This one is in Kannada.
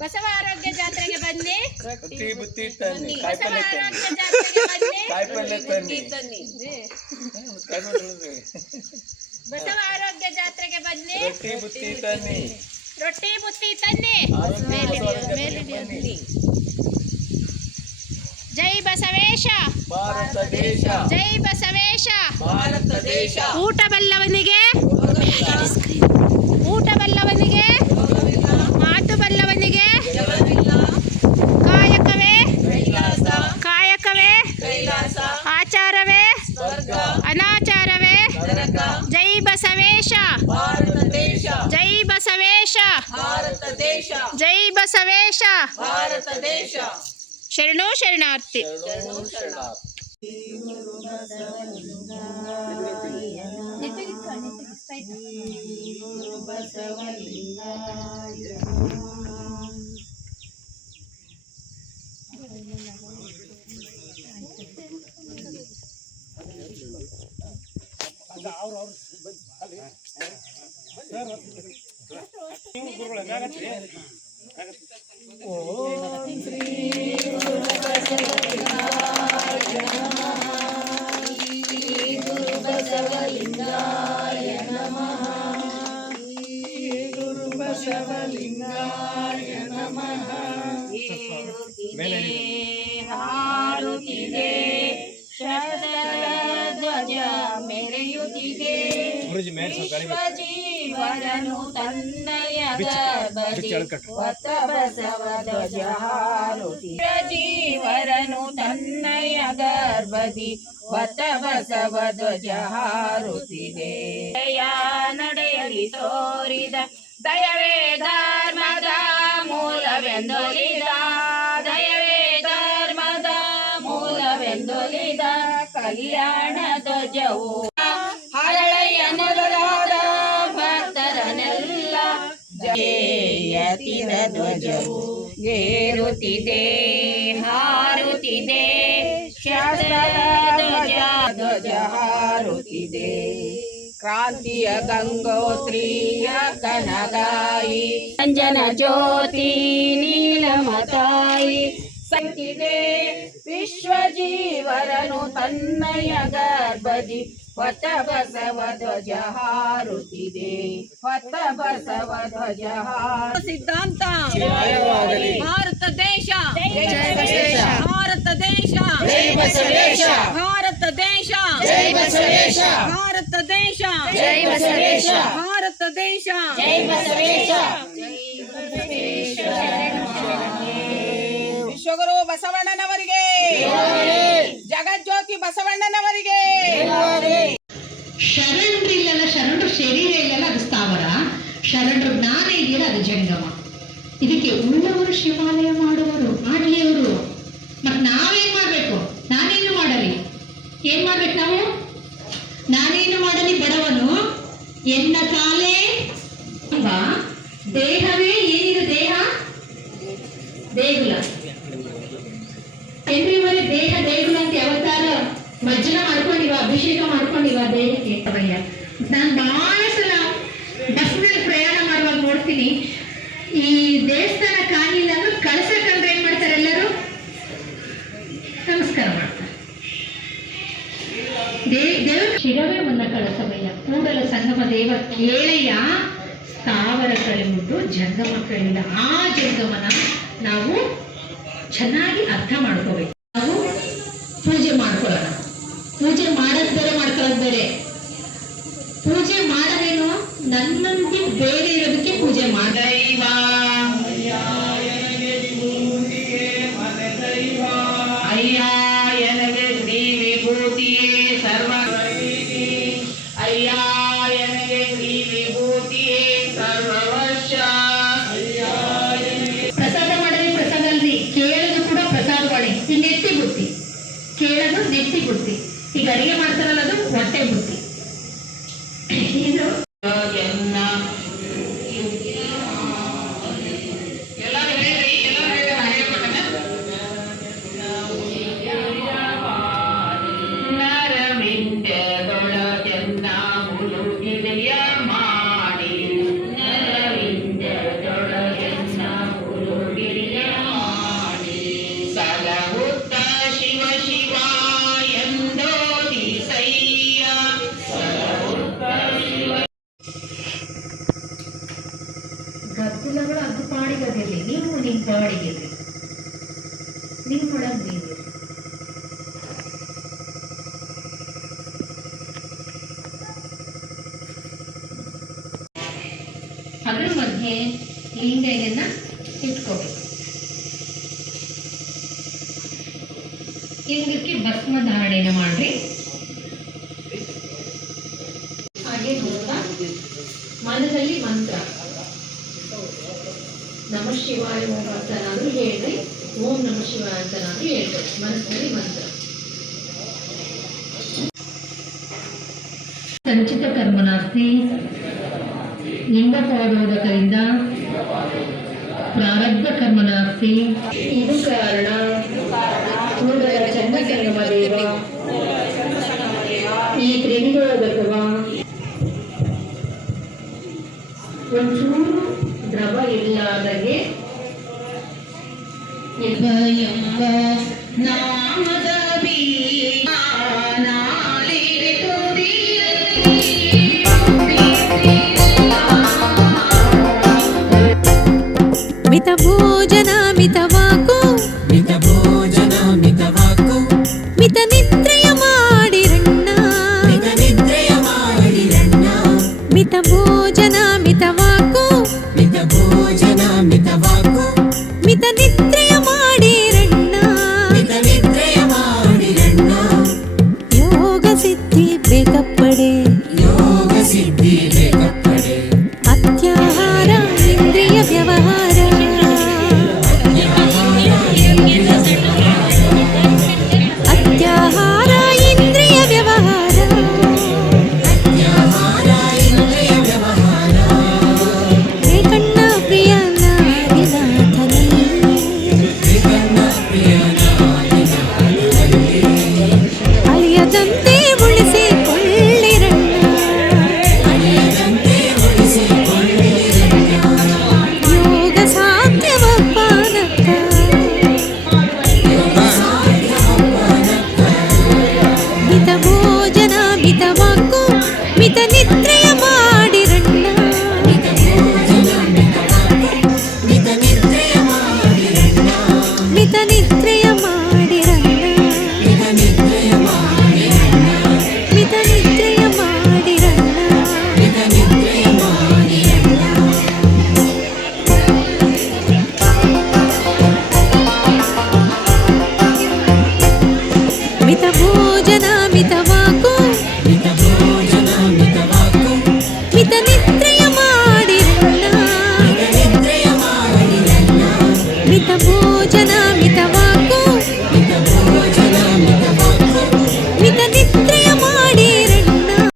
ಬಸವ ಆರೋಗ್ಯ ಜಾತ್ರೆಗೆ ಬನ್ನಿ. ಬುತ್ತಿ ತನ್ನಿ. ಬಸವ ಆರೋಗ್ಯ ಜಾತ್ರೆಗೆ ಬನ್ನಿ. ಕಾಯಿಪಲ್ಲೆ ತನ್ನಿ. ಬಸವ ಆರೋಗ್ಯ ಜಾತ್ರೆಗೆ ಬನ್ನಿ. ರೊಟ್ಟಿ ಬುತ್ತಿ ತನ್ನಿ. ರೊಟ್ಟಿ ಬುತ್ತಿ ತನ್ನಿ. ಜೈ ಬಸವೇಶ ಭಾರತ ದೇಶ. ಜೈ ಬಸವೇಶ ಭಾರತ ದೇಶ. ಊಟ ಬಲ್ಲವನಿಗೆ ಊಟ ಬಲ್ಲವನಿಗೆ ಮಾತು ಬಲ್ಲವನಿಗೆ ಕಾಯಕವೇ ಕಾಯಕವೇ ಆಚಾರವೇ ಅನಾಚಾರವೇ. ಜೈ ಬಸವೇಶ ಭಾರತ ದೇಶ. ಜೈ ಬಸವೇಶ ಭಾರತ ದೇಶ. ಜೈ ಬಸವೇಶ ಭಾರತ ದೇಶ. ಶರಣು ಶರಣಾರ್ಥಿ. ಬಸವಲಿಂಗಾಯ ನಮಃ. ಗುರು ಬಸವಲಿಂಗಾಯ ನಮಃ. ಹಾರುತ್ತಿದೆ ಶಸ್ತ್ರ ಧ್ವಜ ಮೆರೆಯುತ್ತಿದೆ. ವಿಶ್ವಜೀವರನು ತನ್ನಯ ಗರ್ಭದಿ ಹೊತ್ತ ಬಸವ ಧ್ವಜ ಹಾರುತ್ತಿದೆ. ಜೀವರನು ತನ್ನಯ ಗರ್ಭದಿ ಹೊತ್ತ ಬಸವ ಧ್ವಜ ಹಾರುತ್ತಿದೆ. ನಡೆಯಲಿ ತೋರಿದ ದಯವೇ ಧರ್ಮದ ಮೂಲವೆಂದೊಲಿದ. ದಯವೇ ಧರ್ಮದ ಮೂಲವೆಂದೊಲಿದ ಕಲ್ಯಾಣ ಧ್ವಜವು ಹರಳೆಯ ಮೊದಲಾದ ಭಕ್ತರನೆಲ್ಲ ಜಯತಿರ ಧ್ವಜವು ಏರುತ್ತಿದೆ ಹಾರುತ್ತಿದೆ. ಶಸ್ತ್ರ ಧ್ವಜ ಧ್ವಜ ಹಾರುತ್ತಿದೆ. ಕ್ರಾಂತಿಯ ಗಂಗೋತ್ರಿಯ ಕನಗಾಯಿ ಅಂಜನ ಜ್ಯೋತಿ ನೀಲಮತಾಯಿ ಸಂತಿದೆ. ವಿಶ್ವಜೀವರನು ತನ್ನಯ ಗರ್ಭದಿ ಹೊತ್ತ ಬಸವ ಧ್ವಜ ಹಾರುತ್ತಿದೆ. ಹೊತ್ತ ಬಸವ ಧ್ವಜ ಸಿದ್ಧಾಂತ ಭಾರತ ದೇಶ. ಭಾರತ ದೇಶ. ಭಾರತ ದೇಶ. ಭಾರತ ದೇಶ. ಭಾರತ ದೇಶ. ವಿಶ್ವಗುರು ಬಸವಣ್ಣನವರಿಗೆ, ಜಗಜ್ಯೋತಿ ಬಸವಣ್ಣನವರಿಗೆ. ಶರಣರಿಲ್ಲಲ್ಲ, ಶರಣರು ಶರೀರ ಇಲ್ಲಲ್ಲ, ಅದು ಸ್ಥಾವರ. ಶರಣರು ಜ್ಞಾನ ಇದೆಯಲ್ಲ, ಅದು ಜಂಗಮ. ಇದಕ್ಕೆ ಉಳ್ಳವರು ಶಿವಾಲಯ ಮಾಡುವರು, ಮಾಡ್ಲಿ ಅವರು. ಮತ್ ನಾವೇನ್ ಮಾಡ್ಬೇಕು? ನಾನೇನು ಮಾಡಲಿ? ಏನ್ ಮಾಡ್ಬೇಕು ನಾವು? ನಾನೇನು ಮಾಡಲಿ ಬಡವನು ಎನ್ನ ಕಾಲೇ ದೇಹವೇ. ಏನಿದೆ ದೇಹ? ದೇಗುಲ ಏನ್ರಿ ಮನೆ ದೇಹ ದೇಗುಲ ಅಂತ ಯಾವತ್ತಾರ ಮಜ್ಜನ ಮಾಡ್ಕೊಂಡಿವ, ಅಭಿಷೇಕ ಮಾಡ್ಕೊಂಡಿವ ದೇಹಕ್ಕೆ? ಭಯ. ನಾನು ಬಹಳ ಸಲ ಬಸ್ನಲ್ಲಿ ಪ್ರಯಾಣ ಮಾಡುವಾಗ ನೋಡ್ತೀನಿ, ಈ ದೇವಸ್ಥಾನ ಕಾಣಿಲ್ಲ ಅಂದ್ರೆ ಕಳಸಕ್ಕಂದ್ರೆ ಏನ್ ಮಾಡ್ತಾರೆ? ಎಲ್ಲರೂ ನಮಸ್ಕಾರ ಮಾಡ್ತಾರೆ. ದೇವ ಶಿರವೇ ಮುನ್ನ ಕಳಸವಯ್ಯ, ಕೂಡಲ ಸಂಗಮ ದೇವ ಕೇಳೆಯ ಸ್ಥಾವರ ಕಳೆಯುವುದು ಜಂಗಮ ಕಳೆಯಿಲ್ಲ. ಆ ಜಂಗಮನ ನಾವು ಚೆನ್ನಾಗಿ ಅರ್ಥ ಮಾಡ್ಕೋಬೇಕು. ನಾವು ಪೂಜೆ ಮಾಡ್ಕೊಳ್ಳೋಣ. ಪೂಜೆ ಮಾಡೋದು ಬೇರೆ, ಮಾಡ್ಕೊಳ್ಳೋದು ಬೇರೆ. ಪೂಜೆ ಮಾಡೋದೇನು? ನನ್ನಂತೆ ಬೇರೆ ಇರೋದಕ್ಕೆ ಪೂಜೆ ಮಾಡ. ಅಯ್ಯ ಎನಗೆ ಶ್ರೀ ವಿಭೂತಿಯೇ ಸರ್ವ. ಅಯ್ಯ ಎನಗೆ ಶ್ರೀ ವಿಭೂತಿಯೇ ಸರ್ವವಶ. ಪ್ರಸಾದ ಮಾಡೋದು ಪ್ರಸಾದ ಅಲ್ರಿ, ಕೇಳೋದು ಕೂಡ ಪ್ರಸಾದ ಮಾಡಿ. ಈ ನೆತ್ತಿ ಬುತ್ತಿ ಕೇಳೋದು, ನೆತ್ತಿ ಬುತ್ತಿ. ಈಗ ಅಡಿಗೆ ಮಾಡ್ತಾರಲ್ಲ, ಅದು ಹೊಟ್ಟೆ ಬುತ್ತಿ. ಇದು ಮಾಡಿ ನರವಿಂದದೊಳಗೆನ್ನ ಪಾಡಿಗೆ ನಿಮ್ಮೊಳಗೆ ನೀವಿರಿ. ಅದ್ರ ಮಧ್ಯೆ ಲಿಂಗೈಯನ್ನ ಇಟ್ಕೋಬೇಕು. ಲಿಂಗಕ್ಕೆ ಭಸ್ಮ ಧಾರಣೆನ ಮಾಡ್ರಿ. ಹಾಗೆ ನೋಡ್ತಾ ಮನದಲ್ಲಿ ಮಂತ್ರ ನಮ ಶಿವಾಯ ಓಂ ಅಂತನಾದ್ರೂ ಹೇಳ್ರಿ, ಓಂ ನಮ ಶಿವಾಯ ಅಂತನಾದ್ರೂ ಹೇಳ್ರಿ. ಮನಸ್ಸಿನಲ್ಲಿ ಮಂತ್ರ. ಸಂಚಿತ ಕರ್ಮನಾಸ್ತಿ ಲಿಂಗ ಪಾದೋದಕರಿಂದ ಪ್ರಾರಬ್ಧ ಕರ್ಮನಾಸ್ತಿ. ಇದು ಕಾರಣ ಕೂಡಲ ಚನ್ನಸಂಗಮ ದೇವ ಈ ತ್ರಿವಿಧೋದಕವ ಒಂಚೂರು ದ್ರವ ಇಲ್ಲದಾಗೆ ಎಂಬ ನಾಮದ ಮಿತ ಭೋಜನ ಮಿತ ವಾಕು ಮಿತ ನಿದ್ರೆಯ ಮಾಡಿರಣ್ಣ ಮಿತ ಭೋಜನ ಮಿತ ವಾಕು ಮಿತ ನಿದ್ರೆಯ ಮಾಡಿರಣ್ಣ ಯೋಗ ಸಿದ್ಧಿ ಬೇಕಪ್ಪಡೆ ಅತ್ಯಾಹಾರ ಇಂದ್ರಿಯ ವ್ಯವಹಾರ ಅತ್ಯಾಹಾರ ಇಂದ್ರಿಯ ವ್ಯವಹಾರ ಹೇ ಕಣ್ಣ ಪ್ರಿಯನ ವಿನಾಥನೇ ಅಳಿಯದಂತೆ ಉಳಿಸಿಕೊಳ್ಳಿರಣ್ಣ ಯೋಗ ಸಾಧ್ಯವಪ್ಪನಕ್ಕ ಮಿತ ಭೋಜನ ಮಿತ ವಾಕು ಮಿತ ನಿದ್ರೆಯ ಮಾಡಿರಣ್ಣ ಮಿತ ನಿದ್ರೆಯ